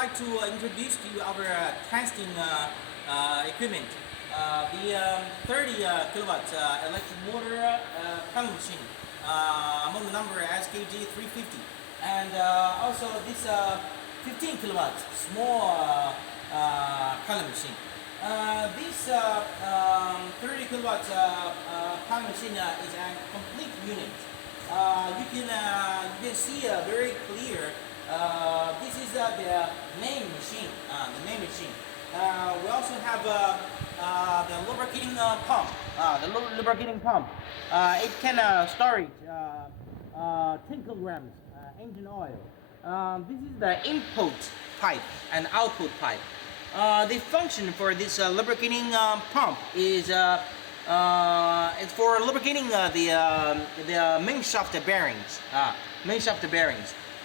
like to introduce to you our testing equipment. The 30 kilowatt electric motor pellet machine, model number SKG 350, and also this 15 kilowatt small pellet machine. This 30 kilowatt pellet machine is a complete unit. You can see very clear. This is the main machine. We also have the lubricating pump. It can storage 10 kilograms engine oil. This is the input pipe and output pipe. The function for this lubricating pump is it's for lubricating the main shaft bearings.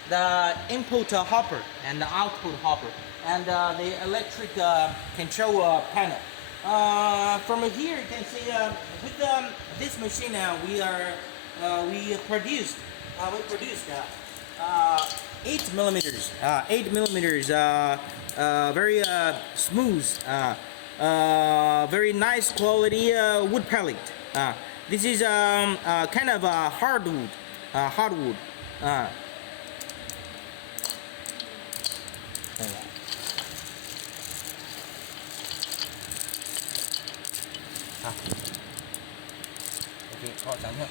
The input hopper and the output hopper, and the electric control panel. From here you can see with this machine we produced 8 millimeters, very smooth, very nice quality wood pellet. This is kind of hardwood. OK， 好，讲讲。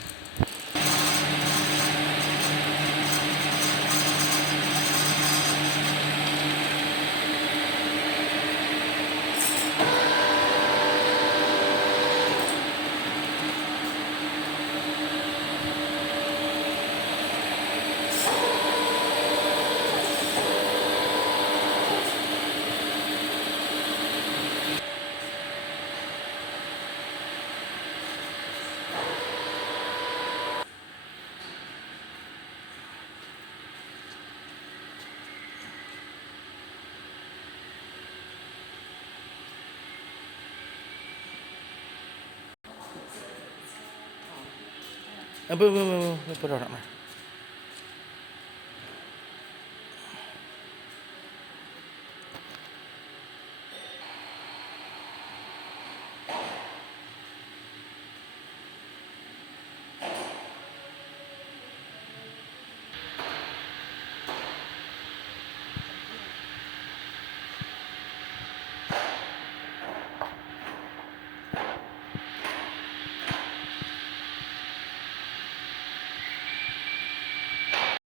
不找什么。